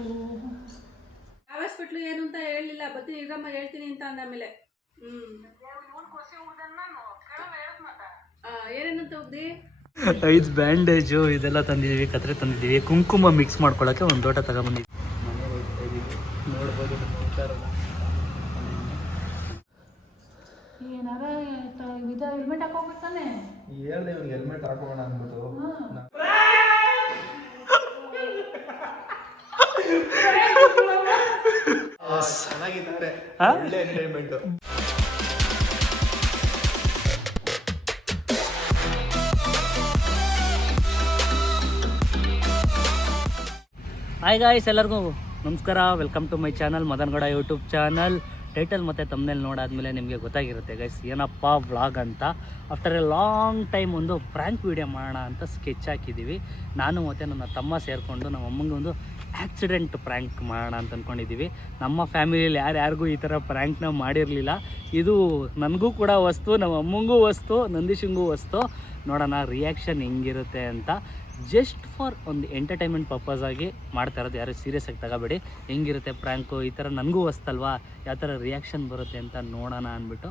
ಯಾವ ಹಾಸ್ಪಿಟ್ಲು ಏನು ಅಂತ ಹೇಳಿಲ್ಲ, ಬತ್ತೀನಿ ಇರಮ್ಮ ಹೇಳ್ತೀನಿ ಅಂತ ಅಂದಮೇಲೆ ಏನೇನಂತ ಹೋಗ್ದಿ 5 ಬ್ಯಾಂಡೇಜು ಇದೆಲ್ಲ ತಂದಿದ್ದೀವಿ, ಕತ್ರೆ ತಂದಿದ್ದೀವಿ, ಕುಂಕುಮ ಮಿಕ್ಸ್ ಮಾಡ್ಕೊಳ್ಳೋಕ್ಕೆ ಒಂದು ಲೋಟ ತಗೊಂಬಂದಿದ್ದೀವಿ. ನೋಡ್ಬೋದು ಏನಾರ ಹೆಲ್ಮೆಟ್ ಹಾಕೋಗ್ಬಿಡ್ತಾನೆ. ಹೇಳ್ದೆ ಇವ್ನಿಗೆ ಹೆಲ್ಮೆಟ್ ಹಾಕೋಣ ಅಂದ್ಬಿಟ್ಟು ಚೆನ್ನಾಗಿದ್ದಾರೆ, ಒಳ್ಳೆ ಎಂಟರ್ಟೈನ್ಮೆಂಟ್. ಹಾಯ್ ಗಾಯ್ಸ್, ಎಲ್ಲರಿಗೂ ನಮಸ್ಕಾರ. Welcome to my channel Madan Gowda YouTube channel. Title ಮತ್ತು ತಮ್ಮನೇಲಿ ನೋಡಾದ್ಮೇಲೆ ನಿಮಗೆ ಗೊತ್ತಾಗಿರುತ್ತೆ ಗೈಸ್ ಏನಪ್ಪ ವ್ಲಾಗ್ ಅಂತ. ಆಫ್ಟರ್ ಎ ಲಾಂಗ್ ಟೈಮ್ ಒಂದು ಪ್ರ್ಯಾಂಕ್ ವೀಡಿಯೋ ಮಾಡೋಣ ಅಂತ ಸ್ಕೆಚ್ ಹಾಕಿದ್ದೀವಿ. ನಾನು ಮತ್ತು ನನ್ನ ತಮ್ಮ ಸೇರಿಕೊಂಡು ನಮ್ಮ ಅಮ್ಮಂಗೆ ಒಂದು ಆ್ಯಕ್ಸಿಡೆಂಟ್ ಪ್ರ್ಯಾಂಕ್ ಮಾಡೋಣ ಅಂತ ಅಂದ್ಕೊಂಡಿದ್ದೀವಿ. ನಮ್ಮ ಫ್ಯಾಮಿಲಿಯಲ್ಲಿ ಯಾರ್ಯಾರಿಗೂ ಈ ಥರ ಪ್ರ್ಯಾಂಕ್ನ ಮಾಡಿರಲಿಲ್ಲ. ಇದು ನನಗೂ ಕೂಡ ವಸ್ತು, ನಮ್ಮ ಅಮ್ಮಂಗೂ ವಸ್ತು, ನಂದೀಶಂಗೂ ವಸ್ತು. ನೋಡೋಣ ರಿಯಾಕ್ಷನ್ ಹೆಂಗಿರುತ್ತೆ ಅಂತ. ಜಸ್ಟ್ ಫಾರ್ ಒಂದು ಎಂಟರ್ಟೈನ್ಮೆಂಟ್ ಪರ್ಪಸ್ ಆಗಿ ಮಾಡ್ತಾ ಇರೋದು, ಯಾರು ಸೀರಿಯಸ್ ಆಗಿ ತಗೋಬೇಡಿ. ಹೆಂಗಿರುತ್ತೆ ಪ್ರ್ಯಾಂಕು, ಈ ಥರ ನನಗೂ ಹೊಸ್ತಲ್ವಾ, ಯಾವ ಥರ ರಿಯಾಕ್ಷನ್ ಬರುತ್ತೆ ಅಂತ ನೋಡೋಣ ಅಂದ್ಬಿಟ್ಟು.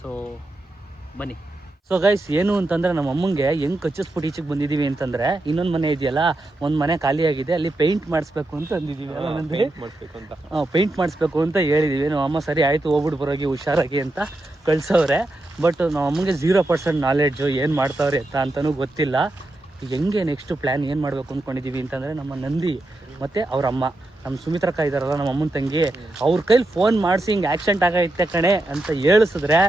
ಸೊ ಬನ್ನಿ. ಸೊ ಗೈಸ್, ಏನು ಅಂತಂದರೆ ನಮ್ಮ ಅಮ್ಮಂಗೆ ಹೆಂಗೆ ಕಚ್ಚಿಸ್ಬಿಟ್ಟು ಈಚೆಗೆ ಬಂದಿದ್ದೀವಿ ಅಂತಂದರೆ, ಇನ್ನೊಂದು ಮನೆ ಇದೆಯಲ್ಲ, ಒಂದು ಮನೆ ಖಾಲಿಯಾಗಿದೆ, ಅಲ್ಲಿ ಪೇಂಟ್ ಮಾಡಿಸ್ಬೇಕು ಅಂತ ಅಂದಿದ್ದೀವಿ. ಪೇಂಟ್ ಮಾಡಿಸ್ಬೇಕು ಅಂತ ಹೇಳಿದ್ದೀವಿ. ನಮ್ಮ ಅಮ್ಮ ಸರಿ ಆಯಿತು ಹೋಗ್ಬಿಟ್ಟು ಬರೋಗಿ ಹುಷಾರಾಗಿ ಅಂತ ಕಳ್ಸವ್ರೆ. ಬಟ್ ನಮ್ಮ ಅಮ್ಮಂಗೆ 0% ನಾಲೆಡ್ಜು, ಏನು ಮಾಡ್ತಾವ್ರೆ ಅಂತಲೂ ಗೊತ್ತಿಲ್ಲ. ಹೆಂಗೆ ನೆಕ್ಸ್ಟ್ ಪ್ಲ್ಯಾನ್ ಏನು ಮಾಡಬೇಕು ಅಂದ್ಕೊಂಡಿದ್ದೀವಿ ಅಂತಂದರೆ, ನಮ್ಮ ನಂದಿ ಮತ್ತು ಅವ್ರ ಅಮ್ಮ, ನಮ್ಮ ಸುಮಿತ್ರಕ್ಕ ಇದ್ದಾರಲ್ಲ ನಮ್ಮ ಅಮ್ಮನ ತಂಗಿ, ಅವ್ರ ಕೈಲಿ ಫೋನ್ ಮಾಡಿಸಿ ಹಿಂಗೆ ಆ್ಯಕ್ಸಿಡೆಂಟ್ ಆಗೈತೆ ಕಣೆ ಅಂತ ಹೇಳಿಸಿದ್ರೆ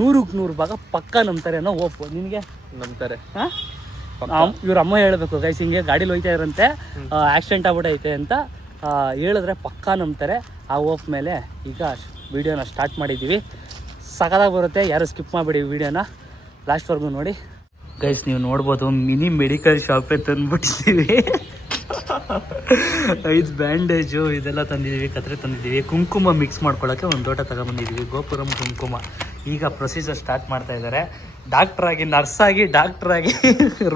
100ಕ್ಕೆ 100 ಭಾಗ ಪಕ್ಕ ನಂಬ್ತಾರೆ ಅನ್ನೋ ಓಪು. ನಿನಗೆ ನಂಬ್ತಾರೆ? ಹಾಂ, ಇವ್ರ ಅಮ್ಮ ಹೇಳಬೇಕು ಗೈಸ್, ಹಿಂಗೆ ಗಾಡೀಲಿ ಹೋಯ್ತಾ ಇರಂತೆ, ಆ್ಯಕ್ಸಿಡೆಂಟ್ ಆಗ್ಬಿಟ್ಟೈತೆ ಅಂತ ಹೇಳಿದ್ರೆ ಪಕ್ಕ ನಂಬ್ತಾರೆ. ಆ ಓಪ್ ಮೇಲೆ ಈಗ ವೀಡಿಯೋನ ಸ್ಟಾರ್ಟ್ ಮಾಡಿದ್ದೀವಿ. ಸಖತ್ತಾಗಿ ಬರುತ್ತೆ, ಯಾರು ಸ್ಕಿಪ್ ಮಾಡಿಬಿಡಿ ವೀಡಿಯೋನ ಲಾಸ್ಟ್ವರೆಗೂ ನೋಡಿ. ಗೈಸ್, ನೀವು ನೋಡ್ಬೋದು ಮಿನಿ ಮೆಡಿಕಲ್ ಶಾಪೇ ತಂದುಬಿಟ್ಟಿದ್ದೀವಿ. 5 ಬ್ಯಾಂಡೇಜು ಇದೆಲ್ಲ ತಂದಿದ್ದೀವಿ, ಕತ್ರೆ ತಂದಿದ್ದೀವಿ, ಕುಂಕುಮ ಮಿಕ್ಸ್ ಮಾಡ್ಕೊಳ್ಳೋಕ್ಕೆ ಒಂದು ಲೋಟ ತಗೊಂಬಂದಿದ್ದೀವಿ, ಗೋಪುರಂ ಕುಂಕುಮ. ಈಗ ಪ್ರೊಸೀಜರ್ ಸ್ಟಾರ್ಟ್ ಮಾಡ್ತಾ ಇದ್ದಾರೆ. ಡಾಕ್ಟ್ರಾಗಿ, ನರ್ಸಾಗಿ, ಡಾಕ್ಟ್ರಾಗಿ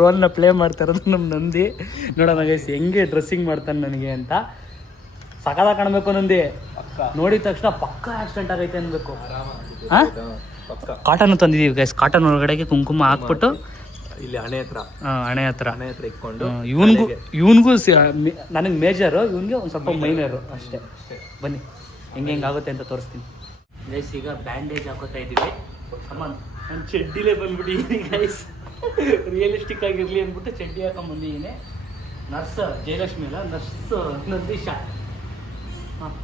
ರೋಲ್ನ ಪ್ಲೇ ಮಾಡ್ತಾ ಇರೋದು ನಮ್ಮ ನಂದಿ. ನೋಡೋಣ ಗೈಸ್ ಹೆಂಗೆ ಡ್ರೆಸ್ಸಿಂಗ್ ಮಾಡ್ತಾನೆ ನನಗೆ ಅಂತ. ಸಕಾಲ ಕಾಣಬೇಕು ನಂದಿ, ನೋಡಿದ ತಕ್ಷಣ ಪಕ್ಕ ಆಕ್ಸಿಡೆಂಟ್ ಆಗೈತೆ ಅನ್ಬೇಕು. ಹಾಂ, ಕಾಟನ್ ತಂದಿದ್ದೀವಿ ಗೈಸ್. ಕಾಟನ್ ಒಳಗಡೆಗೆ ಕುಂಕುಮ ಹಾಕ್ಬಿಟ್ಟು ಇಲ್ಲಿ ಹಣೆ ಹತ್ರ ಇಟ್ಕೊಂಡು, ಇವನ್ಗೂ ನನಗೆ ಮೇಜರು, ಇವನ್ಗೆ ಒಂದು ಸ್ವಲ್ಪ ಮೈನರು ಅಷ್ಟೇ. ಬನ್ನಿ ಹೆಂಗೆ ಆಗುತ್ತೆ ಅಂತ ತೋರಿಸ್ತೀನಿ ಗೈಸ್. ಈಗ ಬ್ಯಾಂಡೇಜ್ ಹಾಕೋತಾ ಇದ್ದೀವಿ. ಅಮ್ಮ ನಾನು ಚಡ್ಡಿಲೇ ಬಂದ್ಬಿಟ್ಟಿದ್ದೀನಿ ಗೈಸ್, ರಿಯಲಿಸ್ಟಿಕ್ ಆಗಿರಲಿ ಅಂದ್ಬಿಟ್ಟು ಚಡ್ಡಿ ಹಾಕೊಂಡ್ಬಂದಿದ್ದೀನಿ. ನರ್ಸ್ ಜಯಲಕ್ಷ್ಮಿ ಅಲ್ಲ, ನರ್ಸ್ ನಂದೀಶ. ಹಾಂ,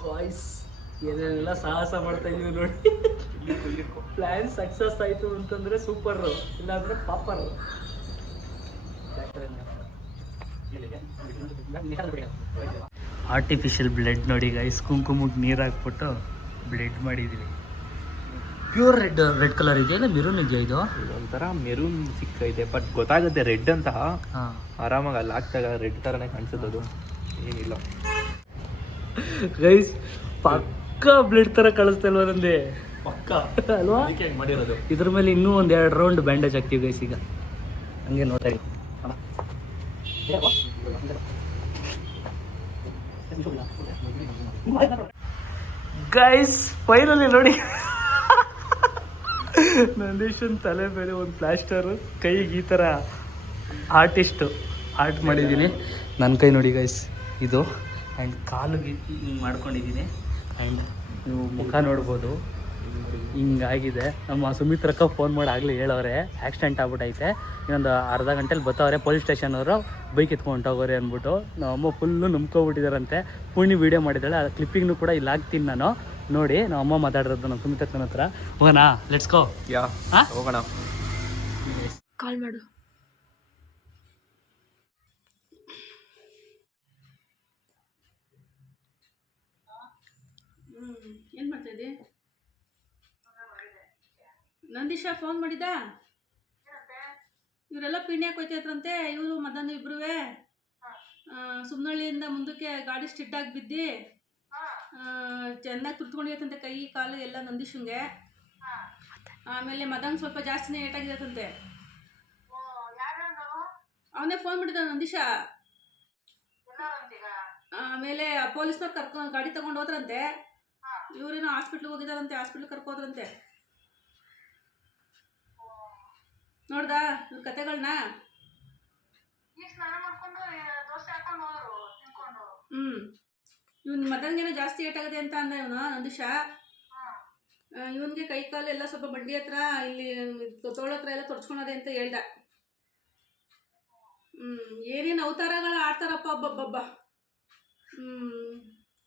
ಕಾಯ್ಸ್ ಏನೇನೆಲ್ಲ ಸಾಹಸ ಮಾಡ್ತಾ ಇದೀವಿ ನೋಡಿ. ಪ್ಲಾನ್ ಸಕ್ಸಸ್ ಆಯಿತು ಅಂತಂದರೆ ಸೂಪರು, ಇಲ್ಲಾಂದರೆ ಪಾಪರು. ಆರ್ಟಿಫಿಷಿಯಲ್ ಬ್ಲಡ್ ನೋಡಿ ಗೈಸ್, ಕುಂಕುಮಕ್ಕೆ ನೀರು ಹಾಕ್ಬಿಟ್ಟು ಬ್ಲಡ್ ಮಾಡಿದ್ದೀವಿ. ಪ್ಯೂರ್ ರೆಡ್ ಕಲರ್ ಇದೆಯಲ್ಲ, ಮೆರೂನ್ ಇದೆಯಾ? ಇದು ಒಂಥರ ಮೆರೂನ್ ಸಿಕ್ಕೈತೆ, ಬಟ್ ಗೊತ್ತಾಗುತ್ತೆ ರೆಡ್ ಅಂತ. ಆರಾಮಾಗಿ ಅಲ್ಲಿ ಹಾಕ್ದಾಗ ರೆಡ್ ಥರನೇ ಕಾಣಿಸುತ್ತದು, ಏನಿಲ್ಲ ಗೈಸ್. ಪಕ್ಕ ಬ್ಲಡ್ ಥರ ಕಾಣಿಸ್ತಲ್ವ ನಂದೆ, ಪಕ್ಕ ಅಲ್ವಾ ಮಾಡಿರೋದು. ಇದ್ರ ಮೇಲೆ ಇನ್ನೂ ಒಂದು 2 ರೌಂಡ್ ಬ್ಯಾಂಡೇಜ್ ಹಾಕ್ತೀವಿ ಗೈಸ್. ಈಗ ಹಂಗೆ ನೋಡ್ತಾ ಇರಿ ಗೈಸ್. ಫೈನಲಿ ನೋಡಿ, ನಂದೀಶನ್ ತಲೆ ಮೇಲೆ ಒಂದು ಪ್ಲಾಸ್ಟರು, ಕೈಗೆ ಈ ಥರ ಆರ್ಟ್ ಮಾಡಿದ್ದೀನಿ. ನನ್ನ ಕೈ ನೋಡಿ ಗೈಸ್ ಇದು, ಆ್ಯಂಡ್ ಕಾಲಿಗೆ ಹಿಂಗೆ ಮಾಡ್ಕೊಂಡಿದ್ದೀನಿ. ಆ್ಯಂಡ್ ನೀವು ಮುಖ ನೋಡ್ಬೋದು ಹಿಂಗಾಗಿದೆ. ನಮ್ಮ ಸುಮಿತ್ರಕ್ಕ ಫೋನ್ ಮಾಡಿ ಆಗಲಿ ಹೇಳೋರೆ ಆಕ್ಸಿಡೆಂಟ್ ಆಗ್ಬಿಟ್ಟೈತೆ, ಇನ್ನೊಂದು ಅರ್ಧ ಗಂಟೆಲಿ ಬರ್ತಾವ್ರೆ ಪೊಲೀಸ್ ಸ್ಟೇಷನವರು, ಬೈಕ್ ಎತ್ಕೊಂಡು ಹೊಂಟೋಗೋರೆ ಅಂದ್ಬಿಟ್ಟು. ನಮ್ಮಮ್ಮ ಫುಲ್ಲು ನಂಬ್ಕೊಬಿಟ್ಟಿದ್ದಾರಂತೆ. ಪುಣ್ಯ ವೀಡಿಯೋ ಮಾಡಿದ್ದಾಳೆ, ಆ ಕ್ಲಿಪ್ಪಿಂಗ್ನು ಕೂಡ ಇಲ್ಲಿ ಹಾಕ್ತೀನಿ ನಾನು, ನೋಡಿ. ನಮ್ಮ ಅಮ್ಮ ಮಾತಾಡಿರೋದು ನಮ್ಮ ಸುಮಿತ್ರಕ್ಕನ ಹತ್ರ. ಹೋಗೋಣ, ಲೆಟ್ಸ್ ಗೋ. ಹೋಗೋಣ, ಕಾಲ್ ಮಾಡು. ಏನು ಮಾಡ್ತಾ ಇದ್ದೆ? ನಂದೀಶ ಫೋನ್ ಮಾಡಿದ್ದ? ಇವರೆಲ್ಲ ಪಿಣ್ಯಕ್ಕೆ ಹೋಯ್ತೈತ್ರಂತೆ, ಇವರು ಮಧ್ಯಾಹ್ನ ಇಬ್ರುವೆ. ಸುಮ್ನಳ್ಳಿಯಿಂದ ಮುಂದಕ್ಕೆ ಗಾಡಿ ಸ್ಟಿಡ್ಡಾಗಿ ಬಿದ್ದು ಚೆನ್ನಾಗಿ ತುರ್ತ್ಕೊಂಡಿರತ್ತಂತೆ, ಕೈ ಕಾಲು ಎಲ್ಲ ನಂದೀಶಂಗೆ. ಆಮೇಲೆ ಮದಂಗೆ ಸ್ವಲ್ಪ ಜಾಸ್ತಿನೇ ಏಟಾಗಿರತ್ತಂತೆ. ಅವನೇ ಫೋನ್ ಮಾಡಿದ ನಂದೀಶ. ಆಮೇಲೆ ಪೊಲೀಸ್ನವ್ರು ಗಾಡಿ ತಗೊಂಡು ಹೋದ್ರಂತೆ. ಇವ್ರೇನೋ ಹಾಸ್ಪಿಟ್ಲಿಗೆ ಹೋಗಿದಾರಂತೆ, ಹಾಸ್ಪಿಟ್ಲಿಗೆ ಕರ್ಕೋದ್ರಂತೆ. ನೋಡ್ದಾ ಇವ್ರ ಕತೆಗಳನ್ನ? ಇವನ್ ಮದಂಗೇನೋ ಜಾಸ್ತಿ ಏಟಾಗದೆ ಅಂತ ಅಂದ ಇವನು ನಂದೀಶ. ಇವನ್ಗೆ ಕೈ ಕಾಲು ಎಲ್ಲ ಸ್ವಲ್ಪ ಮಂಡಿ ಹತ್ರ, ಇಲ್ಲಿ ತೋಳ ಹತ್ರ ಎಲ್ಲ ತೊಡ್ಸ್ಕೊಳದೆ ಅಂತ ಹೇಳ್ದ. ಏನೇನು ಅವತಾರಗಳು ಆಡ್ತಾರಪ್ಪ ಒಬ್ಬೊಬ್ಬ.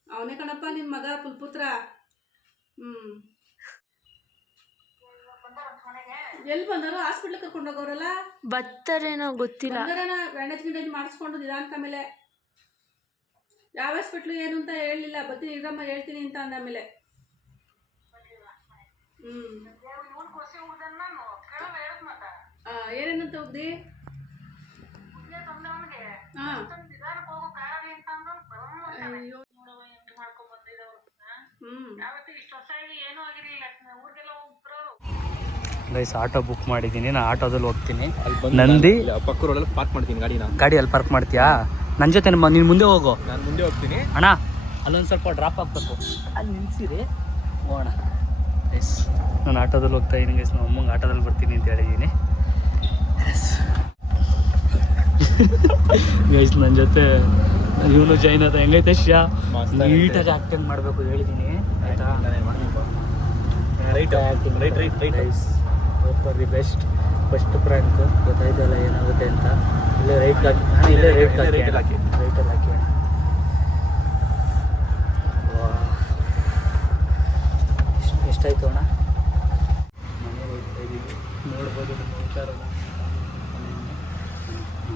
ಅವನೇ ಕಣಪ್ಪ ನಿನ್ನ ಮಗ ಪುಲ್ಪುತ್ರ. ಎಲ್ಲಿ ಬಂದರು? ಹಾಸ್ಪಿಟ್ಲಿಗೆ ಕರ್ಕೊಂಡು ಹೋಗೋರಲ್ಲ. ಬರ್ತಾರೇನೋ ಗೊತ್ತಿಲ್ಲ. ಬ್ಯಾಂಡೇಜ್ ಗಿಂಡೇಜ್ ಮಾಡಿಸ್ಕೊಂಡು ನಿಧಾನಕ್ಕೆ. ಆಮೇಲೆ ಯಾವ ಹಾಸ್ಪಿಟ್ಲು ಏನು ಅಂತ ಹೇಳಲಿಲ್ಲ. ಬರ್ತೀನಿ ಇರಮ್ಮ ಹೇಳ್ತೀನಿ ಅಂತ ಅಂದ. ಆಮೇಲೆ ಏನೇನಂತ ಹೋಗ್ದಿ? ಗೈಸ್ ಆಟೋ ಬುಕ್ ಮಾಡಿದ್ದೀನಿ. ನಾನು ಆಟೋದಲ್ಲಿ ಹೋಗ್ತೀನಿ. ನಂದಿ ಪಕ್ಕ ರೋಡಲ್ಲಿ ಪಾರ್ಕ್ ಮಾಡ್ತೀನಿ ಗಾಡಿನ. ಗಾಡಿ ಅಲ್ಲಿ ಪಾರ್ಕ್ ಮಾಡ್ತೀಯಾ? ನನ್ನ ಜೊತೆ ನೀನು ಮುಂದೆ ಹೋಗು. ನಾನು ಮುಂದೆ ಹೋಗ್ತೀನಿ ಅಣ್ಣ. ಅಲ್ಲೊಂದು ಸ್ವಲ್ಪ ಡ್ರಾಪ್ ಆಗ್ಬೇಕು, ಅಲ್ಲಿ ನಿಲ್ಸಿರಿ ಹೋಗೋಣ. ಗೈಸ್ ನಾನು ಆಟೋದಲ್ಲಿ ಹೋಗ್ತಾ ಇದ್ದೀನಿ ಗೈಸ್. ನಮ್ಮ ಅಮ್ಮಂಗೆ ಆಟೋದಲ್ಲಿ ಬರ್ತೀನಿ ಅಂತ ಹೇಳಿದ್ದೀನಿ ಗೈಸ್. ನನ್ನ ಜೊತೆ ಇವನು ಜೈನ್ ಅದ. ಹೆಂಗೈತೆ ಶ್ಯಾ? ನೀಟಾಗಿ ಆಕ್ಟಿಂಗ್ ಮಾಡಬೇಕು ಹೇಳಿದ್ದೀನಿ ಆಯಿತಾ? The best first prank. ಗೊತ್ತಾಯ್ತಲ್ಲ ಏನಾಗುತ್ತೆ ಅಂತ. ಇಲ್ಲೇ ರೈಟ್ ಹಾಕಿ, ಇಲ್ಲೇ ರೈಟಲ್ಲಿ ಹಾಕಿ. ಎಷ್ಟಾಯ್ತು ಅಣ್ಣ? ಮನೆ ಹೋಗ್ತಾ ಇದ್ದೀವಿ, ನೋಡ್ಬೋದು ನಮ್ಮ ವಿಚಾರನ.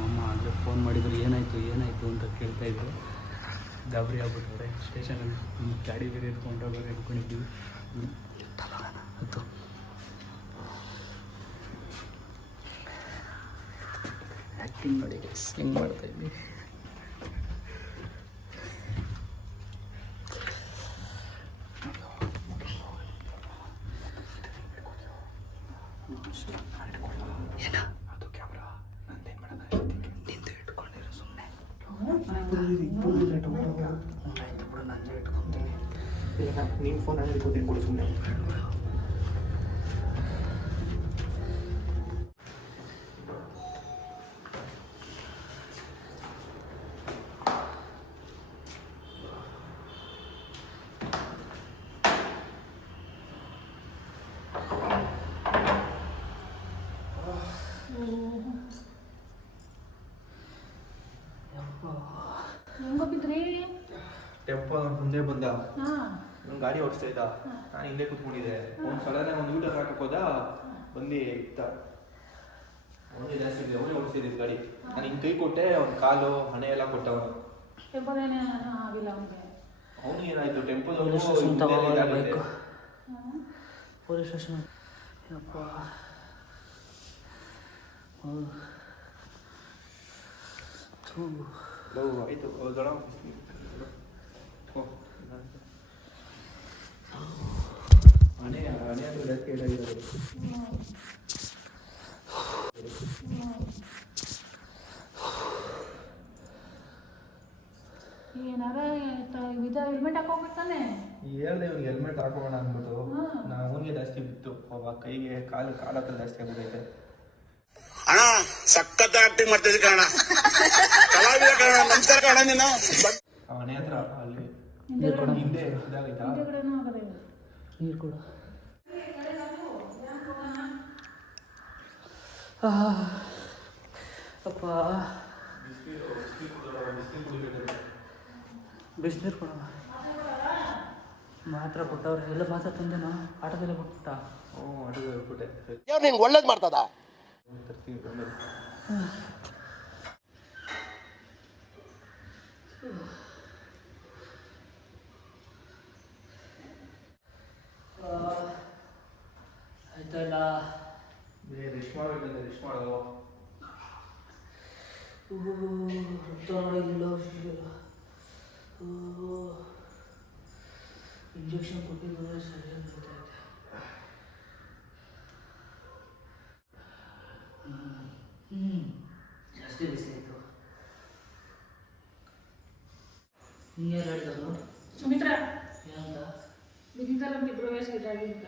ಅಮ್ಮ ಆಗಲೇ ಫೋನ್ ಮಾಡಿದ್ರು, ಏನಾಯಿತು ಅಂತ ಕೇಳ್ತಾಯಿದ್ರು. ಗಾಬರಿ ಆಗ್ಬಿಟ್ಟವ್ರೆ. ಸ್ಟೇಷನಲ್ಲಿ ಗಾಡಿ ಬೇರೆ ಎತ್ಕೊಂಡು ಹೋಗೋದು ಎತ್ಕೊಂಡಿದ್ದೀವಿ. ಅದು ಆ್ಯಕ್ಟಿಂಗ್ ನೋಡಿ ಹಿಂಗೆ ಮಾಡ್ತಾಯಿದ್ವಿ. ಅದು ಕ್ಯಾಮ್ರಾ ನಂದೇನು ಮಾಡೋಣ, ನಿಂದು ಇಟ್ಕೊಂಡಿರೋ ಸುಮ್ಮನೆ. ಆಯ್ತು ಬಿಡು, ನಂದು ಇಟ್ಕೊಂತೀನಿ. ನಿಮ್ಮ ಫೋನ್ ಅಲ್ಲಿ ಕೂತ್ಕೊಂಡು ಕೊಡು ಸುಮ್ಮನೆ. ಟೆಂಪೋ ಮುಂದೆ ಬಂದ, ನನ್ನ ಗಾಡಿ ಓಡಿಸ್ತಾ ಇದ್ದ, ನಾನು ಹಿಂದೆ ಕೂತ್ಕೊಂಡಿದ್ದೆ. ಒಂದು ಸಡನ್ ಒಂದು ಯೂಟರ್ ಹಾಕೋದ ಬಂದು ಇತ್ತ. ಅವನಿಗೆ ಜಾಸ್ತಿ ಇದೆ, ಅವನೇ ಓಡಿಸ್ತಿದ್ದ ಗಾಡಿ. ನಾನು ಹಿಂಗೆ ಕೈ ಕೊಟ್ಟೆ, ಅವ್ನ ಕಾಲು ಹಣೆ ಎಲ್ಲ ಕೊಟ್ಟವನು. ಅವನು ಏನಾಯ್ತು? ಟೆಂಪೋದವನು ಪೊಲೀಸ್ ಸ್ಟೇಷನ್. ಆಯಿತು ದೊಡ್ಡ ಹಣೆ ಅದು ಜಾಸ್ತಿ ಏಟಾಗಿರೋದು. ಏನಾರ ಹೆಲ್ಮೆಟ್ ಹಾಕೋಗ್ಬಿಡ್ತಾನೆ. ಹೇಳ್ದೆ ಇವ್ನಿಗೆ ಹೆಲ್ಮೆಟ್ ಹಾಕೋಣ ಅಂದ್ಬಿಟ್ಟು. ನಾನು ಅವನಿಗೆ ಜಾಸ್ತಿ ಬಿತ್ತು, ಕೈಗೆ ಕಾಲು ಹತ್ರ ಜಾಸ್ತಿ ಆಗ್ಬಿಟ್ಟೈತೆ. ಅಣ್ಣ ಸಖತ್ ಆಕ್ಟಿಂಗ್ ಮಾಡ್ತಿದ್ದೆ ಕಣ, ಕಲಾವಿದ ಕಣ. ನಮಸ್ಕಾರ ಕಣ. ನೀನು ಮನೆ ಹತ್ರ ಅಲ್ಲಿ ಹಿಂದೆ ಇದಾಗೈತಾ? ನೀರು ಕೂಡ ಅಪ್ಪ. ಬಿಸಿನೀರು ಕೊಡೋಣ. ಮಾತ್ರ ಕೊಟ್ಟವ್ರೆ. ಎಲ್ಲ ಮಾತ್ರ ತಂದೇನಾ? ಆಟೋದಲ್ಲೇ ಬಿಟ್ಬಿಟ್ಟ. ಆಟೋದಲ್ಲಿ ಬಿಟ್ಬಿಟ್ಟೆ. ನಿಂಗೆ ಒಳ್ಳೇದು ಮಾಡ್ತದ. ತರ್ತೀವಿ ಆಯ್ತಲ್ಲ. ರೆಸ್ಟ್ ಮಾಡಬೇಕಂದ್ರೆ ರೆಸ್ಟ್ ಮಾಡೋದು. ರಕ್ತ ನೋಡೋದಿಲ್ಲ ಇಂಜೆಕ್ಷನ್ ಕೊಟ್ಟಿದ್ರೆ ಸರಿಯಾಗಿ ಗೊತ್ತಾಯ್ತು. ಜಾಸ್ತಿ ಬಿಸಿ ಆಯಿತು. ಹಿಂಗೆ ಹೇಳಿದ್ರು ಸುಮಿತ್ರಾ ಏನಂತ ಬಿದ್ದಿದ್ದಲ್ಲ ನಮ್ಮಿಬ್ರು ವಯಸ್ಸಿದ್ದಾಗಿ ಅಂತ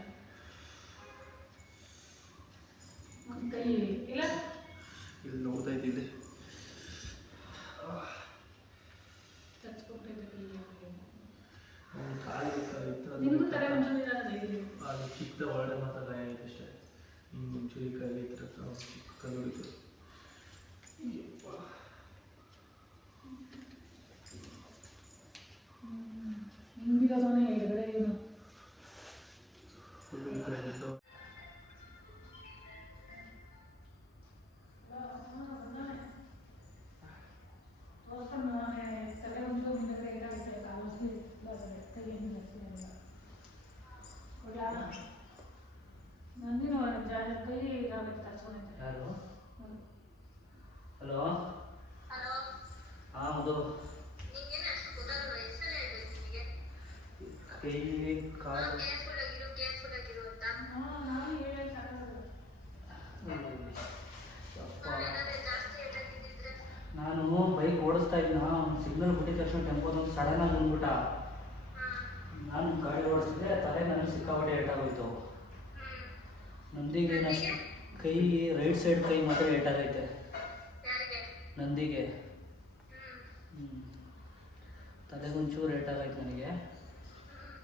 ಒಂದು ಕೈ ಇಲ್ಲ ಇಲ್ಲಿ ನೋಡ್ತಾ ಇದ್ದಿದ್ದೆ. ನಿಮಗೂ ತಲೆ ಒಂಚೂರು ಅದು ಚಿಕ್ಕ ಒಳಗಡೆ ಮಾತ್ರ ಗಾಯ ಆಗಿದೆ ಅಷ್ಟೇ. ಒಂಚೂರಿ ಕಾಯಿಲೆ ಈ ಥರ ಚಿಕ್ಕ ಕಲ್ಲು ಹೊಡಿತು. ಹಿಂದಿರೋದವನೇ ಎದುರುಗಡೆ ಇವನು ಫುಲ್ಲು ಈ ಕಡೆ ಬಿಟ್ಟು ತಲೆ ಒಂಚೂರು ಹಿಂದೆ ಇದಾಗುತ್ತೆ ಕಾಲಲ್ಲಿ ಕೈ ಏನು ಜಾಸ್ತಿ ಅಲ್ಲ ನಂದಿನ ಕೈ ಇದಾಗುತ್ತೆ ತರ್ಸ್ಕೊಂಡೈತೆ. ಯಾರು? ಹಲೋ ಹಾಂ ಹೌದು. ಕೈ ಕಾಲು ನಾನು ಹೇಳಿ ಸಾಕಾಗಲ್ಲ. ನಾನು ಬೈಕ್ ಓಡಿಸ್ತಾ ಇದ್ನ, ಸಿಗ್ನಲ್ ಬಿಟ್ಟಿದ ತಕ್ಷಣ ಟೆಂಪೋದೊಂದು ಸಡನ್ನಾಗಿ ಬಂದ್ಬಿಟ್ಟ. ನಾನು ಗಾಡಿ ಓಡಿಸಿದ್ರೆ ತಲೆ ನನಗೆ ಸಿಕ್ಕಾಪಟ್ಟೆ ಏಟಾಗೋಯ್ತು. ನಂದಿಗೆ ಕೈ ರೈಟ್ ಸೈಡ್ ಕೈ ಮಾತ್ರ ಏಟಾಗೈತೆ ನಂದಿಗೆ. ತಲೆಗೊಂಚೂರು ಏಟಾಗೈತೆ ನನಗೆ.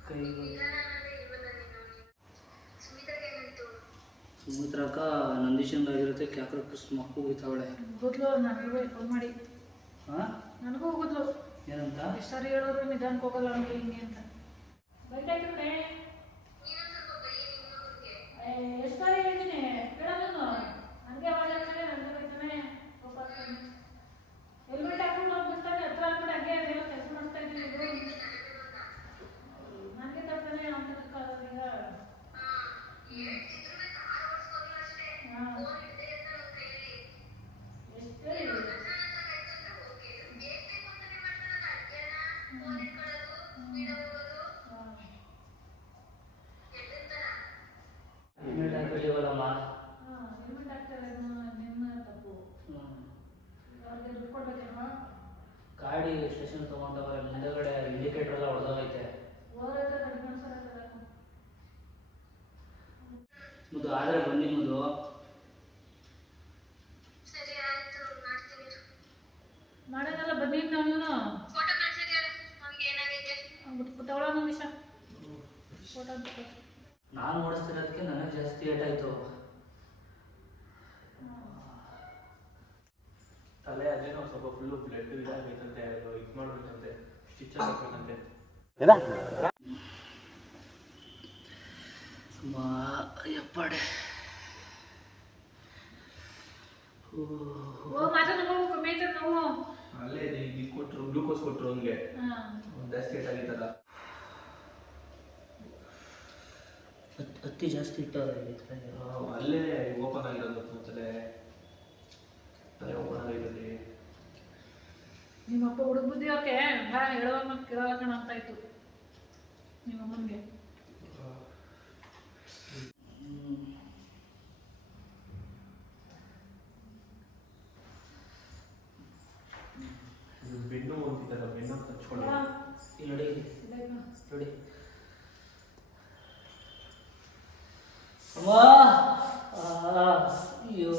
ಕೈಗೆ ಸುಮಿತ್ರಕ್ಕ ನಂದೀಶಂಗಾಗಿರುತ್ತೆ. ಕ್ಯಾಕ್ರಕ್ಕೆ ಮಕ್ಕು ಹೋಗ್ತಾವಳೆ. ಗೊತ್ತಲು ನನಗೂ ಫೋನ್ ಮಾಡಿ ಹಾಂ ನನಗೂ ಗೊತ್ತಲು ಏನಂತ? ಎಷ್ಟು ಸಾರಿ ಹೇಳೋರು ನಿಧಾನಕ್ಕೆ ಹೋಗಲ್ಲ ಹಂಗೆ ಹಿಂಗೆ ಅಂತ ಬೈತಾಯ್ತು ಕಡೆ. ಎಷ್ಟು ಸಾರಿ ಹೇಳ್ತೀನಿ ಹೇಳೋದು ನನಗೆ ಮಾಡ್ತಾನೆ ನನಗೆ ಬೈತಾನೆ ಹೆಲ್ಮೆಟ್ ಹಾಕೊಂಡು ಹೋಗ್ಬಿಡ್ತಾನೆ ಹತ್ರ ಹಾಕ್ಬಿಟ್ಟು ಹಂಗೆ ಏನೋ ಕೆಲಸ ಮಾಡಿಸ್ತಾ ಇದ್ದೀನಿ ನನಗೆ ತರ್ತಾನೆ ಅಂತ ಈಗ ಹೆಲ್ಮೆಟ್ ಹಾಕಿದ್ದೀವಲ್ಲಮ್ಮ. ಹೆಲ್ಮೆಟ್ ಹಾಕ್ತಾರೆ ನಿಮ್ಮ ತಪ್ಪು. ಅವ್ರಿಗೆ ದುಡ್ಡು ಕೊಡ್ಬೇಕೇನೋ. ಗಾಡಿ ಸ್ಟೇಷನ್ ತೊಗೊಂಡವ್ರೆ, ಮುಂದೆಗಡೆ ಇಂಡಿಕೇಟರ್ ಎಲ್ಲ ಹೊಡೆದೋಗೈತೆ. ಓದೈತೆ ರೆಡಿ ಮಾಡ್ಸೋರಾಗ್ತದೆ. ಮುದ್ದು ಆದರೆ ಬನ್ನಿ ಮುದ್ದು. ಮಾಡೋದಲ್ಲ ಬನ್ನಿ ನಾನು ತಗೊಳ್ಳೋ ನಿಮಿಷ ಫೋಟೋ ನಾನು ಓಡಿಸ್ತಿರೋದಕ್ಕೆ ನನಗೆ ಜಾಸ್ತಿ ಏಟಾಯಿತು. ತಲೆ ಅದೇನೋ ಸ್ವಲ್ಪ ಫುಲ್ಲು ಬ್ಲಡ್ ಇದಾಗೈತಂತೆ. ಇದು ಮಾಡ್ಬೇಕಂತೆ, ಸ್ಟಿಚ್ ಹಾಕ್ಬೇಕಂತೆ. ಎಪ್ಪಡೆ ಓ ಮಾತ್ರ ನಾವು ಕಮ್ಮಿ ಐತೆ ನಾವು ಅಲ್ಲೇ ಇದು ಕೊಟ್ಟರು, ಗ್ಲೂಕೋಸ್ ಕೊಟ್ಟರು ಅವನಿಗೆ. ಜಾಸ್ತಿ ಏಟಾಗಿತ್ತಲ್ಲ, ಹತ್ತಿ ಜಾಸ್ತಿ ಇಟ್ಟವ್ರೆ. ಅಲ್ಲೇ ಓಪನ್ ಆಗಿರೋದು ತಲೆ ಓಪನ್ ಆಗಿರೋದು. ನಿಮ್ಮಪ್ಪ ಹುಡುಗ ಬುದ್ಧಿ ಅವ್ರಿಗೆ ಬಾ ಹೇಳುವ ಮತ್ತೆ ಕೇಳೋಲ್ಲ ಕಣ ಅಂತ ಇತ್ತು ನಿಮ್ಮಮ್ಮನಿಗೆ. ಬೆನ್ನು ಅಂತಿದ್ದಾರೆ, ಬೆನ್ನು ಹಚ್ಕೊಂಡು ನೋಡಿ ನೋಡಿ ಅಮ್ಮ. ಅಯ್ಯೋ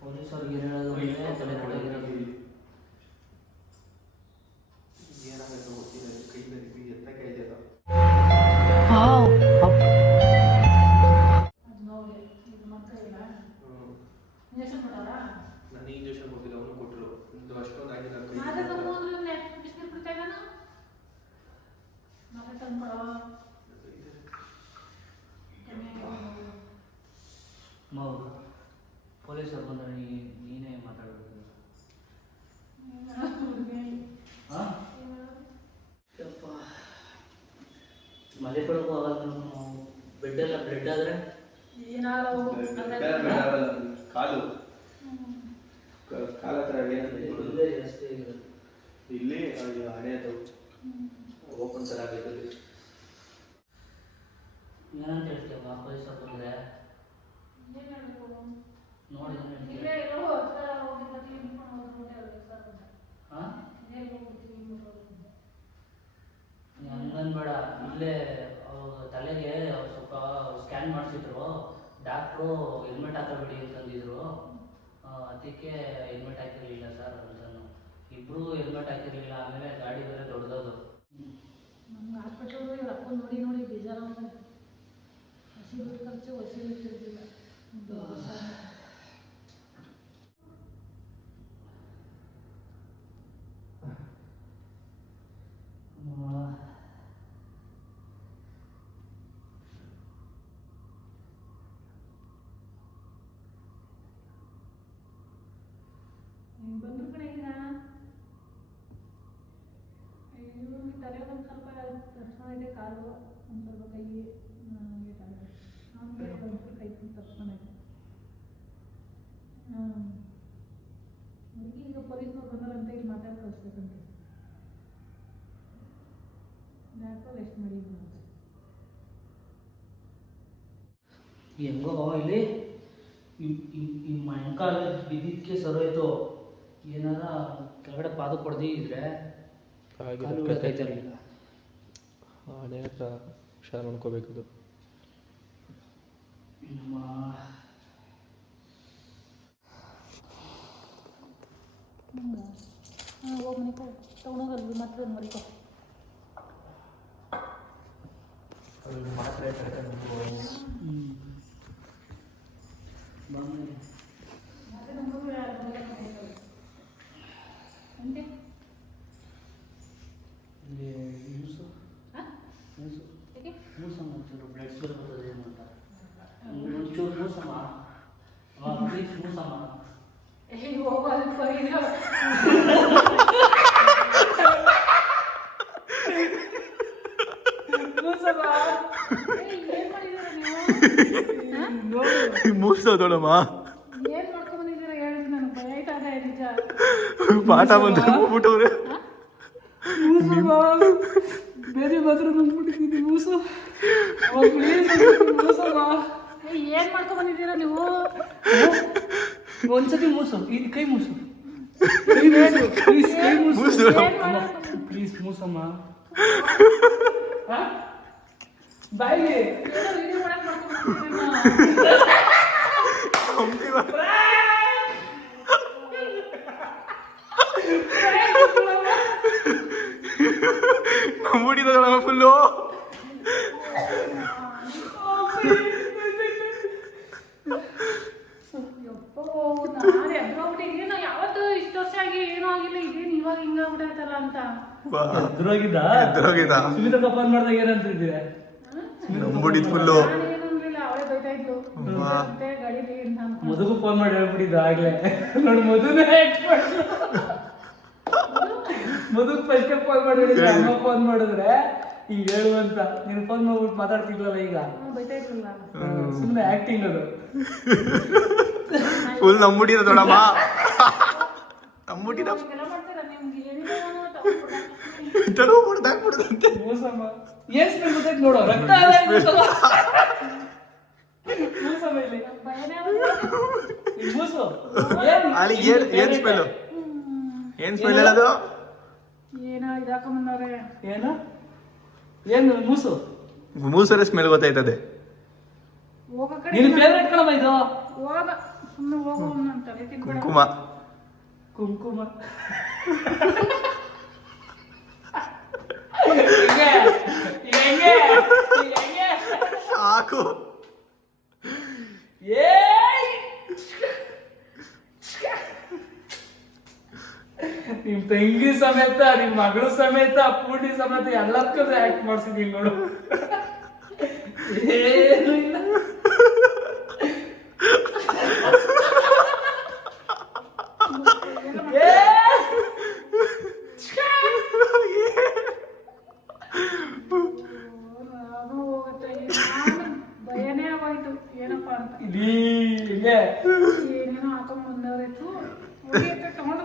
ಪೊಲೀಸವ್ರಿಗೆ ಏನು ಹೇಳೋದು ತಲೆ ಕೊಡೋದು. ಏನಾಗೈತೆ ಗೊತ್ತಿಲ್ಲ, ಕೈಯಲ್ಲಿ ಎತ್ತಕ್ಕೆ ಇದೆಯಲ್ಲ. ಅದು ನೋವು ಇದು ಮಕ್ಕಳ ಇಲ್ಲ ಇಂಜೆಕ್ಷನ್ ಕೊಟ್ಟಾರಾ? ನನಗೆ ಇಂಜೆಕ್ಷನ್ ಕೊಟ್ಟಿಲ್ಲ, ಅವನು ಕೊಟ್ಟರು. ಇದು ಅಷ್ಟೊಂದು ಆಗಿದೆ ನನ್ನ ಕೈ. ಮಾತ್ರ ತಂದು ಬಿಸಿನೀರು ಕುಡಿತಾ ಇದ್ದಾನ ಮಾತ್ರ ತಂದ್ಕೊಡೋ ಮಗು ಪೊಲೀಸರು ಬಂದರೆ ನೀನೇ ಮಾತಾಡೋದು. ಹಾಂ ಯಪ್ಪ ಮಲ್ಕೊಳಕ್ಕೂ ಆಗಲ್ಲ. ಬೆಡ್ಡೆಲ್ಲ ಬ್ಲಡ್ ಆದರೆ ಏನಾರ ಹೋಗು ಕಾಲು ಕಾಲ ಹತ್ರ ಇಲ್ಲಿ ಹಣೆದು ಓಪನ್ ಥರ ಆಗೈತೆ. ಏನಂತ ಹೇಳ್ತೀಯ ಪೊಲೀಸ್ ಬಂದರೆ ನೋಡಿ ಇಲ್ಲೇ ಇರೋ ಹತ್ರ ಹೋಗಿ ಮತ್ತೆ ಇಟ್ಕೊಂಡು ಹೋಗ್ಬಿಟ್ಟೆ ಸರ್. ಹಾಂ ಇಲ್ಲೇ ಹೋಗ್ಬಿಡ್ತೀವಿ ಹಂಗನ್ಬೇಡ. ಇಲ್ಲೇ ತಲೆಗೆ ಸ್ವಲ್ಪ ಸ್ಕ್ಯಾನ್ ಮಾಡಿಸಿದ್ರು ಡಾಕ್ಟ್ರು. ಹೆಲ್ಮೆಟ್ ಹಾಕಬೇಡಿ ಅಂತಂದಿದ್ರು. ಅದಕ್ಕೆ ಹೆಲ್ಮೆಟ್ ಹಾಕಿರಲಿಲ್ಲ ಸರ್ ಅಂತಂದು. ಇಬ್ಬರು ಹೆಲ್ಮೆಟ್ ಹಾಕಿರಲಿಲ್ಲ. ಆಮೇಲೆ ಗಾಡಿ ಬೇರೆ ದೊಡ್ಡದದು. ನಮ್ಗೆ ಹಾಸ್ಪಿಟಲ್ ಹೋಗಿ ಅಪ್ಪ ನೋಡಿ ನೋಡಿ ಬೇಜಾರಾಗ್ತದೆ. ಹಸಿರು ಖರ್ಚು ಇರ್ತಿರ್ಲಿಲ್ಲ. ಬಂದ್ರು ಕಡೆ ಈಗ ತಲೆ ಒಂದು ಸ್ವಲ್ಪ ತರ್ಸ್ಕೊಂಡು ಇದೆ. ಕಾಲು ಒಂದು ಸ್ವಲ್ಪ ಕೈ ಏಟಾಗಿದೆ. ನಮಗೆ ಬಂದ್ರು ಕೈ ತರ್ಸ್ಕೊಂಡೈತೆ. ಹುಡುಗಿ ಈಗ ಪೊಲೀಸ್ನವ್ರು ಬಂದಾರಂತ ಇಲ್ಲಿ ಮಾತಾಡಿ ಕಳಿಸ್ಬೇಕಂತ. ಡಾಕ್ಟರ್ ರೆಸ್ಟ್ ಮಾಡಿ ಹೆಂಗೋ ಇಲ್ಲಿ ಈ ಮೊಣಕಾಲು ಬಿದ್ದಿದ್ದಕ್ಕೆ ಸರೋಯ್ತು. ಏನಾರ ಕೆಳಗಡೆ ಪಾದ ಕೊಡದೇ ಇದ್ರೆ ಇರಲಿಲ್ಲ. ಹಣೆ ಹತ್ರ ಹುಷಾರು ನೋಡ್ಕೋಬೇಕದು. ಹೋಗಿ ಮನೆ ತೊಗೊಂಡೋಗಲ್ವಿ ಮಾತ್ರ ಮರಿಕೊ. ಮಾತ್ರೆ ಬ್ಲಡ್ಸ್ ಬರ್ತದೆ ಏನು ಅಂತ ಒಂಚೂರು ಮೂಸಮ್ಮ ಪ್ಲೀಸ್ ಮೂಸಮ್ಮ. ಹೋಗೋ ಅದಕ್ಕೆ ಮೂಸೋದೋಳಮ್ಮ ಏನ್ ಮಾಡ್ಕೊಂಡ್ಬಂದಿದ್ದೀರಾ ಹೇಳಿ. ನನಗೆ ಭಯ ಆಯ್ತದೆ ನಿಜ. ಪಾಠ ಬಂದ್ರೆ ಹೋಗ್ಬಿಟ್ಟವ್ರೆ. ಬೇರೆ ಮಾತ್ರ ಬಂದ್ಬಿಟ್ಟಿದ್ದೀನಿ ಮೂಸು. ಏನ್ ಮಾಡ್ಕೊಂಡ್ಬಂದಿದ್ದೀರಾ ನೀವು? ಒಂದ್ಸತಿ ಮೂಸು, ಇದು ಕೈ ಮೂಸು, ಪ್ಲೀಸ್ ಮೂಸಮ್ಮ. ಬಾಯಿಗೆ ವಿಡಿಯೋ ಮಾಡಕ್ ಮಾಡ್ಕೊಂಡ್ಬಂದಿದ್ದೀರಾ? ನಂಬಿಡಿದೋಳಮ್ಮ ಫುಲ್ಲು. ನಾಳೆ ಎದ್ರೋಗ್ಬಿಟ್ಟಿದ್ದೀನಿ. ಯಾವತ್ತು ಇಷ್ಟು ವರ್ಷ ಆಗಿ ಏನೂ ಆಗಿಲ್ಲ, ಇದೇನು ಇವಾಗ ಹಿಂಗಾಗ್ಬಿಟ್ಟೈತಲ್ಲ ಅಂತ. ಎದ್ರೋಗಿದ್ದ ಸುಮಿತ್ರ ಫೋನ್ ಮಾಡಿದಾಗ ಏನಂತಿದ್ದೆ? ನಂಬಿಡಿದ್ ಫುಲ್ಲು. ನಾನೇನಿಲ್ಲ, ಅವಳೇ ಬೈತಾ ಇದ್ಲು ಮತ್ತೆ ಗಾಡೀಲಿ ಅಂತ. ಮದುಗೂ ಫೋನ್ ಮಾಡಿ ಹೇಳ್ಬಿಟ್ಟಿದ್ದು ಆಗ್ಲೇ. ನೋಡಿ ಮದುನೇ ಮದುಗ್ ಫಸ್ಟ್ ಫೋನ್ ಮಾಡಿದ್ರೆ ಅಮ್ಮ ಫೋನ್ ಮಾಡಿದ್ರೆ ಹಿಂಗೆ ಹೇಳುವಂತ ನೀನು ಫೋನ್ ಮಾಡ್ಬಿಟ್ಟು ಮಾತಾಡ್ತಿದ್ಲಲ್ಲ ಈಗ. ಬೈತಾ ಇದ್ರಲ್ಲ, ಸುಮ್ಮನೆ ಆಕ್ಟಿಂಗ್ ಅದು. ಫುಲ್ ನಂಬಿಡಿದ ದೊಡ್ಡಮ್ಮ. ನಂಬಿಡಿದ ಎಲ್ಲ ಮಾಡ್ತೀರಾ ನಿಮ್ಗೆ ಏನಿಲ್ಲ ತಗೊಂಡ್ಬಿಡ್ದಂತೆ. ಮೂಸಮ್ಮ ಏನ್ ಸ್ಮೆಲ್ ಗೊತ್ತಾಯ್ತು ನೋಡು. ರಕ್ತ ಮೂಸಮ್ಮ ಇಲ್ಲಿ ಭಯನೇ ಮೂಸು ಅಲ್ಲಿ ಏನ್ ಸ್ಮೆಲ್? ಏನ್ ಸ್ಮೆಲ್ ಹೇಳೋದು? ಏನೋ ಇದಾಕೊಂಬಂದವ್ರೆ. ಏನು ಏನು ಮೂಸು? ಮೂಸರೆ ಸ್ಮೆಲ್ ಗೊತ್ತಾಯ್ತದೆ. ಹೋಗೋ ಕಡೆ ನಿನ್ ಫೇವ್ರೆಟ್ ಕಣಮ್ಮ ಇದು. ಹೋಗ ಸುಮ್ಮನೆ ಹೋಗು ನನ್ನ ತಲೆ ತಿನ್ಬೇಡ. ಕುಂಕುಮ ಕುಂಕುಮ ಸಾಕು. ನಿಮ್ ತಂಗಿ ಸಮೇತ, ನಿಮ್ ಮಗಳು ಸಮೇತ, ಪೂರ್ಣಿ ಸಮೇತ ಎಲ್ಲದಕ್ಕೂ ಆಕ್ಟ್ ಮಾಡ್ಸಿದೀನಿ ನೋಡು. ಏನು ಇಲ್ಲ. ಭಯನೇ ಆಗೋಯ್ತು ಏನಪ್ಪ ಅಂತ. ಹಿಂಗೆ ಏನೇನೋ ಹಾಕೊಂಡ್ ಬಂದವ್ರಿತ್ತು ಹೋಗಿ ತಗೊಂಡು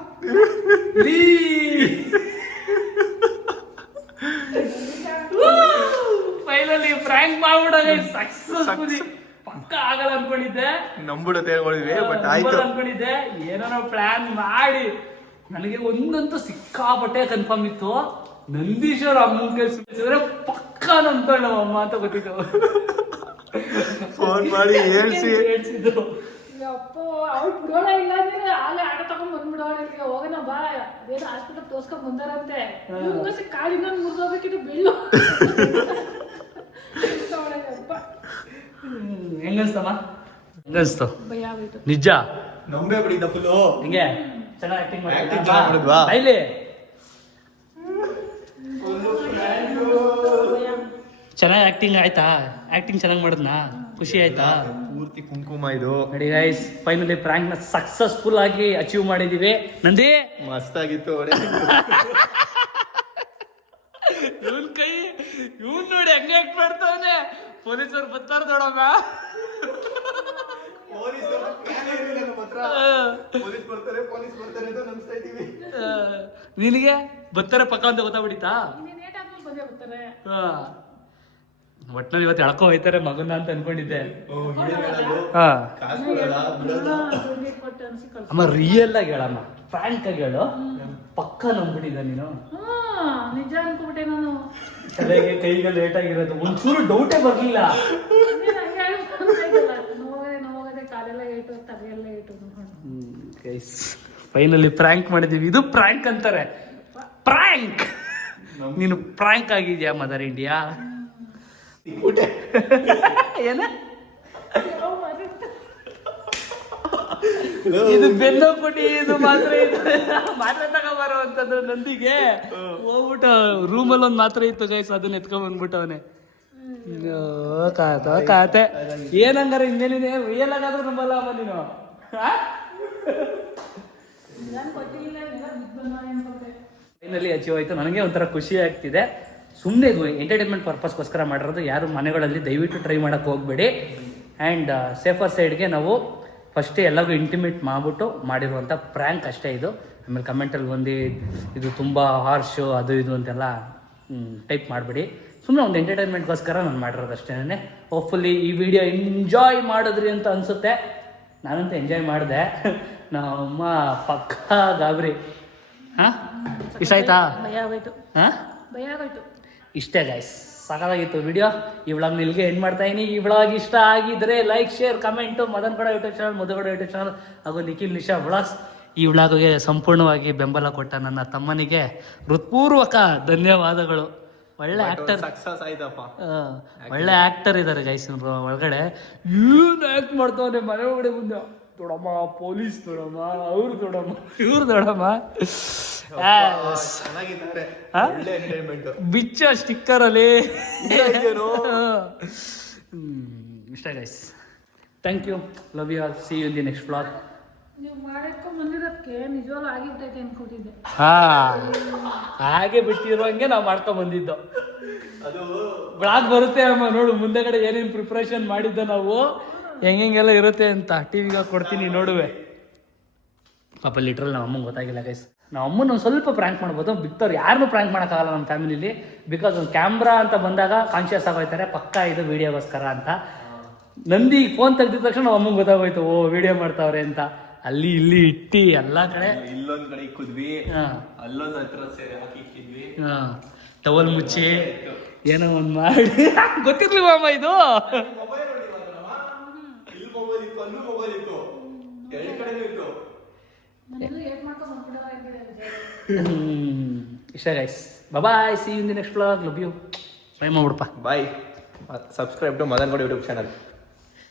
ಫೈನಲಿ ಫ್ರ್ಯಾಂಕ್ ಮಾಡ್ಬಿಡೋದು ಸಕ್ಸಸ್ಫುಲಿ. ಪಕ್ಕ ಆಗಲ್ಲ ಅನ್ಕೊಂಡಿದ್ದೆ, ನಂಬಿಡುತ್ತೆ ಹೇಳ್ಕೊಂಡಿದ್ವಿ, ಬಟ್ ನಂಬರ್ ಆಯ್ತು. ಅನ್ಕೊಂಡಿದ್ದೆ. ಏನೋ ಪ್ಲಾನ್ ಮಾಡಿ ನನಗೆ ಒಂದಂತೂ ಸಿಕ್ಕಾಪಟ್ಟೆ ಕನ್ಫರ್ಮ್ ಇತ್ತು, ನಂದೀಶ್ವರ ಅಮ್ಮನ ಕೈ ಸುತ್ತಿದ್ರೆ ಪಕ್ಕ ನಂಬ್ಕೊಂಡು ನಮ್ಮ ಅಮ್ಮ ಅಂತ ಗೊತ್ತಿತ್ತು. ಫೋನ್ ಮಾಡಿ ಹೇಳ್ಸಿದ್ರು. ಅಪ್ಪ ಅವ್ರು ಬಿಡೋಣ ಇಲ್ಲ ಅಂದ್ರೆ ಆಲೆ ಆಟ ತಗೊಂಡ್ ಬಂದ್ಬಿಡೋಣ, ಇಲ್ಲಿಗೆ ಹೋಗೋಣ ಬಾ, ಅದೇನೋ ಹಾಸ್ಪಿಟಲ್ ತೋರ್ಸ್ಕೊಂಡ್ ಬಂದಾರಂತೆ. ಇವ್ರಿಗೋಸಿ ಕಾಲಿನ ಮುರಿದೋಗ್ಬೇಕಿತ್ತು ಬೆಳ್ಳು. ಅಪ್ಪ ಹೆಂಗನ್ಸ್ತಮ್ಮ? ಹೆಂಗನ್ಸ್ತು? ಭಯ ಆಗೋಯ್ತು. ನಿಜ ನಂಬೇ ಬಿಡಿದ್ದ ಫುಲ್ಲು. ಹಿಂಗೆ ಚೆನ್ನಾಗಿ ಆಕ್ಟಿಂಗ್ Acting ಚೆನ್ನಾಗ್ ಮಾಡಿದ್ವಾ? ಇಲ್ಲಿ ಚೆನ್ನಾಗಿ ಆಕ್ಟಿಂಗ್ ಆಯ್ತಾ? ಆಕ್ಟಿಂಗ್ ಚೆನ್ನಾಗಿ ಮಾಡಿದ್ನಾ? ಖುಷಿ ಆಯ್ತಾ? ಪೂರ್ತಿ ಕುಂಕುಮ ಇದು. ನೋಡಿ ಗೈಸ್, ಫೈನಲಿ ಪ್ರಾಂಕ್ ನ ಸಕ್ಸಸ್ಫುಲ್ ಆಗಿ ಅಚೀವ್ ಮಾಡಿದೀವಿ. ನಂದಿ ಮಸ್ತಾಗಿತ್ತು. ಇವನ್ ಕೈ ಇವನ್ ನೋಡಿ ಹೆಂಗೆ ಆಕ್ಟ್ ಮಾಡ್ತಾವನೆ. ಪೊಲೀಸರು ಬರ್ತಾರ ನೋಡಮ್ಮ. ನಿನಗೆ ಬರ್ತಾರೆ ಪಕ್ಕ ಅಂತ ಗೊತ್ತಾಗ್ಬಿಟ್ಟಿತಾ? ಇನ್ನೇನ್ ಏಟ್ ಆದ್ಮೇಲೆ ಬಂದೇ ಬರ್ತಾರೆ. ಒಟ್ನಲ್ಲಿ ಇವತ್ತು ಎಳ್ಕೊ ಹೋಯ್ತಾರೆ ಮಗನ ಅಂತ ಅನ್ಕೊಂಡಿದ್ದೆ. ದುಡ್ಡಿಟ್ ಕೊಟ್ಟು ಅನ್ಸಿ ಕಳ್ಸ. ಅಮ್ಮ ರಿಯಲ್ ಆಗಿ ಹೇಳಮ್ಮ, ಫ್ರಾಂಕ್ ಆಗಿ ಹೇಳು, ಪಕ್ಕ ನಂಬಿಟ್ಟಿದ್ದ ನೀನು? ನಿಜ ಅನ್ಕೊಂಬಿಟ್ಟೆ ನಾನು. ತಲೆಗೆ ಕೈಗೆ ಲೇಟ್ ಆಗಿರೋದು ಒಂಚೂರು ಡೌಟೇ ಬರ್ಲಿಲ್ಲ. ನೋವಾಗದೆ ಕಾಲೆಲ್ಲ ಏಟು ತಲೆಯೆಲ್ಲ ಏಟು ಅನ್ಕೊಂಡು. ಗೈಸ್ ಫೈನಲಿ ಪ್ರಾಂಕ್ ಮಾಡಿದೀವಿ. ಇದು ಪ್ರಾಂಕ್ ಅಂತಾರೆ, ಪ್ರಾಂಕ್. ನೀನು ಪ್ರಾಂಕ್ ಆಗಿದ್ಯಾ ಮದರ್ ಇಂಡಿಯಾ? ಏನ ಇದು ಬೆನ್ನೋಪುಟಿ, ಇದು ಮಾತ್ರ, ಇದು ಮಾತ್ರ ತಗೊಂಬರೋ ಅಂತಂದ್ರೆ ನಂದಿಗೆ ಹೋಗ್ಬಿಟ್ಟು ರೂಮಲ್ಲಿ ಒಂದು ಮಾತ್ರ ಇತ್ತು ಗೈಸ್, ಅದನ್ನ ಎತ್ಕೊಂಡ್ ಬಂದ್ಬಿಟ್ಟವನೆ. ಕಾತೆ ಏನಂಗಾರ ಇನ್ನೇನಿದೆ, ರಿಯಲ್ ಆಗಾದ್ರೂ ನಂಬಲ್ಲ ಅಮ್ಮ ನೀನು. ಫೈನಲಿ ಅಚೀವ್ ಆಯ್ತು. ನನಗೆ ಒಂಥರ ಖುಷಿ ಆಗ್ತಿದೆ. ಸುಮ್ಮನೆ ಇದು ಎಂಟರ್ಟೈನ್ಮೆಂಟ್ ಪರ್ಪಸ್ಗೋಸ್ಕರ ಮಾಡಿರೋದು. ಯಾರು ಮನೆಗಳಲ್ಲಿ ದಯವಿಟ್ಟು ಟ್ರೈ ಮಾಡೋಕ್ಕೆ ಹೋಗಬೇಡಿ. ಆ್ಯಂಡ್ ಸೇಫರ್ ಸೈಡ್ಗೆ ನಾವು ಫಸ್ಟೇ ಎಲ್ಲರಿಗೂ ಇಂಟಿಮೇಟ್ ಮಾಡಿಬಿಟ್ಟು ಮಾಡಿರುವಂಥ ಪ್ರ್ಯಾಂಕ್ ಅಷ್ಟೇ ಇದು. ಆಮೇಲೆ ಕಮೆಂಟಲ್ಲಿ ಬಂದು ಇದು ತುಂಬ ಹಾರ್ಶು ಅದು ಇದು ಅಂತೆಲ್ಲ ಟೈಪ್ ಮಾಡಿಬಿಡಿ. ಸುಮ್ಮನೆ ಒಂದು ಎಂಟರ್ಟೈನ್ಮೆಂಟ್ಗೋಸ್ಕರ ನಾನು ಮಾಡಿರೋದು ಅಷ್ಟೇ. ಹೋಪ್ಫುಲಿ ಈ ವಿಡಿಯೋ ಎಂಜಾಯ್ ಮಾಡಿದ್ರಿ ಅಂತ ಅನಿಸುತ್ತೆ. ನಾನಂತೂ ಎಂಜಾಯ್ ಮಾಡಿದೆ. ನಮ್ಮಮ್ಮ ಪಕ್ಕ ಗಾಬರಿ. ಹಾಂ, ಇಷ್ಟ ಆಯ್ತಾ? ಭಯ ಆಗೋಯ್ತು. ಹಾಂ, ಭಯ ಆಗೋಯ್ತು. ಇಷ್ಟೇ ಗೈಸ್, ಸಾಕಾಗಿತ್ತು ವಿಡಿಯೋ. ಈ ವ್ಲಾಗ್ನ ಇಲ್ಲಿಗೆ ಎಂಡ್ ಮಾಡ್ತಾ ಇದೀನಿ. ಈ ವ್ಲಾಗ್ ಇಷ್ಟ ಆಗಿದ್ರೆ like, share, comment. Madan Gowda YouTube channel, Madhu Gowda YouTube channel ಹಾಗೂ ನಿಖಿಲ್ ನಿಶಾ ವ್ಲಾಗ್ಸ್ ಈ ವ್ಲಾಗ್ಗೆ ಸಂಪೂರ್ಣವಾಗಿ ಬೆಂಬಲ ಕೊಟ್ಟ ನನ್ನ ತಮ್ಮನಿಗೆ ಹೃತ್ಪೂರ್ವಕ ಧನ್ಯವಾದಗಳು. ಒಳ್ಳೆ ಆಕ್ಟರ್, ಸಕ್ಸಸ್ ಆಯ್ತಪ್ಪ. ಒಳ್ಳೆ ಆಕ್ಟರ್ ಇದ್ದಾರೆ ಗೈಸ್ ಒಳಗಡೆ. ಏನು ಆಕ್ಟ್ ಮಾಡ್ತಾವನೆ ಮನೆ ಒಳಗಡೆ ಮುಂದೆ. ದೊಡಮ್ಮ ಪೊಲೀಸ್, ದೊಡಮ್ಮ ಅವ್ರು, ದೊಡಮ್ಮ ಇವ್ರು, ದೊಡಮ್ಮ ಚೆನ್ನಾಗಿದ್ದಾರೆ. ಒಳ್ಳೆ ಎಂಟರ್ಟೈನ್ಮೆಂಟ್. ಬಿಚ್ಚ ಸ್ಟಿಕ್ಕರ್ ಅಲ್ಲಿ ಇಷ್ಟ guys. Thank you, love you all, see you in the next vlog. ನೀವು ಮಾಡ್ಕೊಂಡ್ ಬಂದಿರೋದಕ್ಕೆ ನಿಜವಾಗ್ಲೂ ಆಗಿಬಿಟ್ಟೈತೆ ಅನ್ಕೊಟ್ಟಿದ್ದೆ. ಹಾಗೆ ಬಿಟ್ಟಿರುವಂಗೆ ನಾವು ಮಾಡ್ಕೊಂಡ್ ಬಂದಿದ್ದು. ವ್ಲಾಗ್ ಬರುತ್ತೆ ಅಮ್ಮ, ನೋಡು ಮುಂದೆಗಡೆ ಏನೇನು ಪ್ರಿಪ್ರೇಷನ್ ಮಾಡಿದ್ದ ನಾವು, ಹೆಂಗೆಲ್ಲ ಇರುತ್ತೆ ಅಂತ ಟಿವಿಗೆ ಕೊಡ್ತೀನಿ ನೋಡುವೆ. ಪಾಪ ಲಿಟ್ರಲ್ ನಮ್ಮ ಅಮ್ಮಂಗೆ ಗೊತ್ತಾಗಿಲ್ಲ ಗೈಸ್. ನಾವು ಅಮ್ಮನ ಒಂದು ಸ್ವಲ್ಪ ಪ್ರ್ಯಾಂಕ್ ಮಾಡ್ಬೋದು, ಬಿತ್ತವ್ರು ಯಾರನ್ನೂ ಪ್ರ್ಯಾಂಕ್ ಮಾಡೋಕ್ಕಾಗಲ್ಲ ನಮ್ಮ ಫ್ಯಾಮಿಲಿಲಿ. ಬಿಕಾಸ್ ಒಂದು ಕ್ಯಾಮ್ರಾ ಅಂತ ಬಂದಾಗ ಕಾನ್ಷಿಯಸ್ ಆಗೋಯ್ತಾರೆ, ಪಕ್ಕ ಇದು ವೀಡಿಯೋಗೋಸ್ಕರ ಅಂತ. ನಂದಿ ಫೋನ್ ತೆಗ್ದಿದ ತಕ್ಷಣ ನಮ್ಮ ಅಮ್ಮಂಗೆ ಗೊತ್ತಾಗೋಯ್ತು, ಓ ವಿಡಿಯೋ ಮಾಡ್ತಾವ್ರೆ ಅಂತ. ಅಲ್ಲಿ ಇಲ್ಲಿ ಇಟ್ಟು ಎಲ್ಲ ಕಡೆ ಇಲ್ಲೊಂದ್ ಕಡೆ ಇಕ್ಕಿದ್ವಿ, ಅಲ್ಲೊಂದು ಹತ್ರ ಹಾಕಿ ಇಕ್ಕಿದ್ವಿ, ಟವಲ್ ಮುಚ್ಚಿ ಏನೋ ಒಂದು ಮಾಡಿ ಗೊತ್ತಿರ್ಲಿಲ್ಲ ಅಮ್ಮ ಇದು. ಇಷ್ಟ guys, bye, see you in the next vlog, love you, bye ಮಾಡ್ಬಿಡಪ್ಪ. Bye. Subscribe to Madan Gowda YouTube channel.